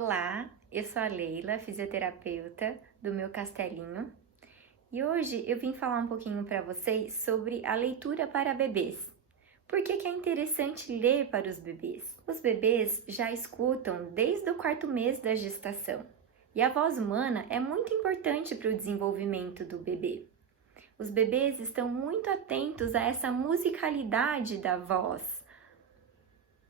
Olá, eu sou a Leila, fisioterapeuta do meu castelinho, e hoje eu vim falar um pouquinho para vocês sobre a leitura para bebês. Por que é interessante ler para os bebês? Os bebês já escutam desde o quarto mês da gestação, e a voz humana é muito importante para o desenvolvimento do bebê. Os bebês estão muito atentos a essa musicalidade da voz.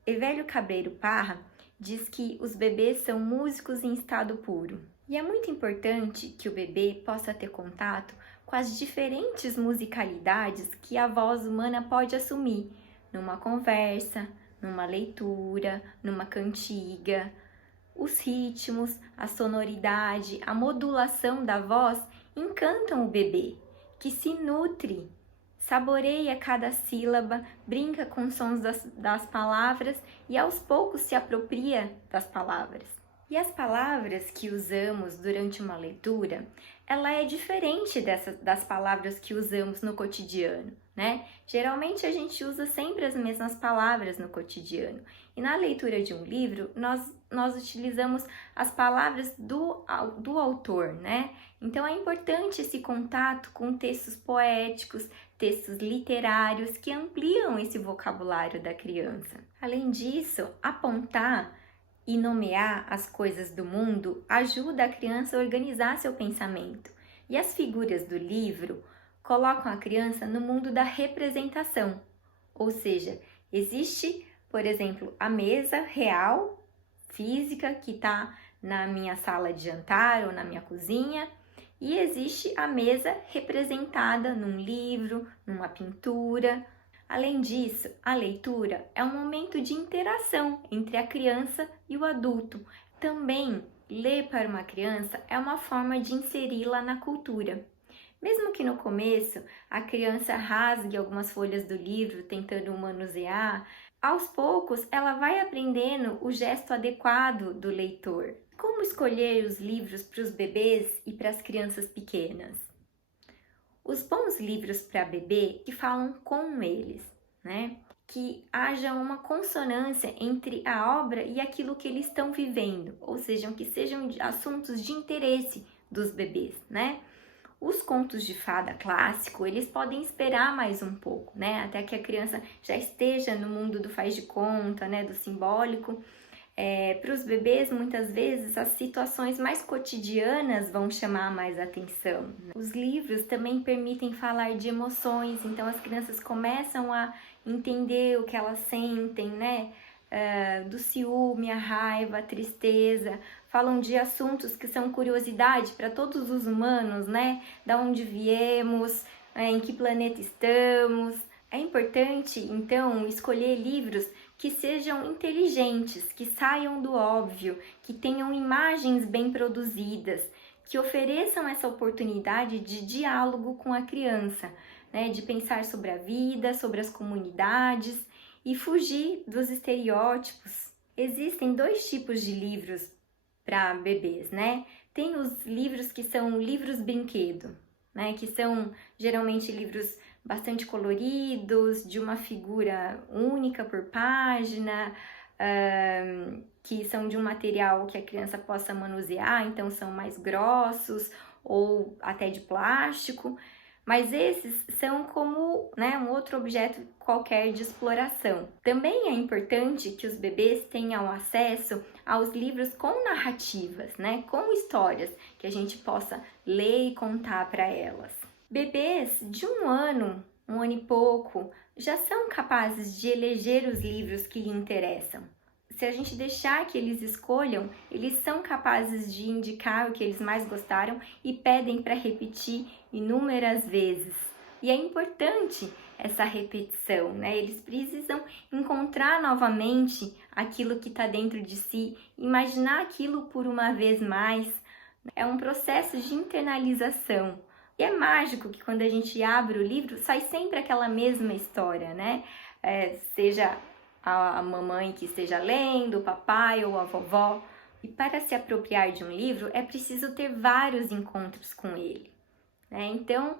Evelio Cabreiro Parra diz que os bebês são músicos em estado puro. E é muito importante que o bebê possa ter contato com as diferentes musicalidades que a voz humana pode assumir numa conversa, numa leitura, numa cantiga. Os ritmos, a sonoridade, a modulação da voz encantam o bebê, que se nutre, saboreia cada sílaba, brinca com os sons das palavras e aos poucos se apropria das palavras. E as palavras que usamos durante uma leitura, ela é diferente das palavras que usamos no cotidiano, né? Geralmente a gente usa sempre as mesmas palavras no cotidiano. E na leitura de um livro, nós utilizamos as palavras do autor, né? Então é importante esse contato com textos poéticos, textos literários que ampliam esse vocabulário da criança. Além disso, apontar e nomear as coisas do mundo ajuda a criança a organizar seu pensamento. E as figuras do livro colocam a criança no mundo da representação. Ou seja, existe, por exemplo, a mesa real, física, que está na minha sala de jantar ou na minha cozinha, e existe a mesa representada num livro, numa pintura. Além disso, a leitura é um momento de interação entre a criança e o adulto. Também, ler para uma criança é uma forma de inseri-la na cultura. Mesmo que no começo a criança rasgue algumas folhas do livro tentando manusear, aos poucos ela vai aprendendo o gesto adequado do leitor. Como escolher os livros para os bebês e para as crianças pequenas? Os bons livros para bebê que falam com eles, né? Que haja uma consonância entre a obra e aquilo que eles estão vivendo, ou seja, que sejam assuntos de interesse dos bebês, né? Os contos de fada clássico, eles podem esperar mais um pouco, né? Até que a criança já esteja no mundo do faz de conta, né? Do simbólico. Para os bebês, muitas vezes, as situações mais cotidianas vão chamar mais atenção. Os livros também permitem falar de emoções, então as crianças começam a entender o que elas sentem, né? Do ciúme, a raiva, a tristeza, falam de assuntos que são curiosidade para todos os humanos, né? Da onde viemos, em que planeta estamos. É importante, então, escolher livros que sejam inteligentes, que saiam do óbvio, que tenham imagens bem produzidas, que ofereçam essa oportunidade de diálogo com a criança, né? De pensar sobre a vida, sobre as comunidades e fugir dos estereótipos. Existem dois tipos de livros para bebês, né? Tem os livros que são livros brinquedo, né? Que são geralmente livros bastante coloridos, de uma figura única por página, que são de um material que a criança possa manusear, então são mais grossos ou até de plástico. Mas esses são como, né, um outro objeto qualquer de exploração. Também é importante que os bebês tenham acesso aos livros com narrativas, né, com histórias que a gente possa ler e contar para elas. Bebês de um ano e pouco, já são capazes de eleger os livros que lhe interessam. Se a gente deixar que eles escolham, eles são capazes de indicar o que eles mais gostaram e pedem para repetir inúmeras vezes. E é importante essa repetição, né? Eles precisam encontrar novamente aquilo que está dentro de si, imaginar aquilo por uma vez mais. É um processo de internalização. E é mágico que quando a gente abre o livro, sai sempre aquela mesma história, né? Seja a mamãe que esteja lendo, o papai ou a vovó. E para se apropriar de um livro, é preciso ter vários encontros com ele, né? Então,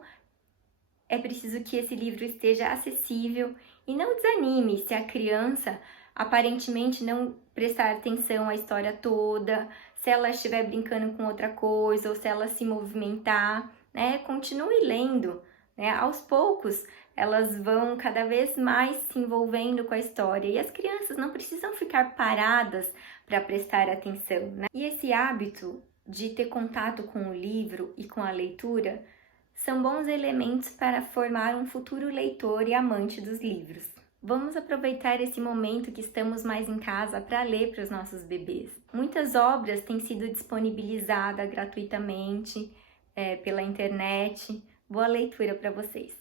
é preciso que esse livro esteja acessível e não desanime se a criança aparentemente não prestar atenção à história toda, se ela estiver brincando com outra coisa ou se ela se movimentar, né? Continue lendo, né? Aos poucos, elas vão cada vez mais se envolvendo com a história e as crianças não precisam ficar paradas para prestar atenção, né? E esse hábito de ter contato com o livro e com a leitura são bons elementos para formar um futuro leitor e amante dos livros. Vamos aproveitar esse momento que estamos mais em casa para ler para os nossos bebês. Muitas obras têm sido disponibilizadas gratuitamente pela internet. Boa leitura para vocês!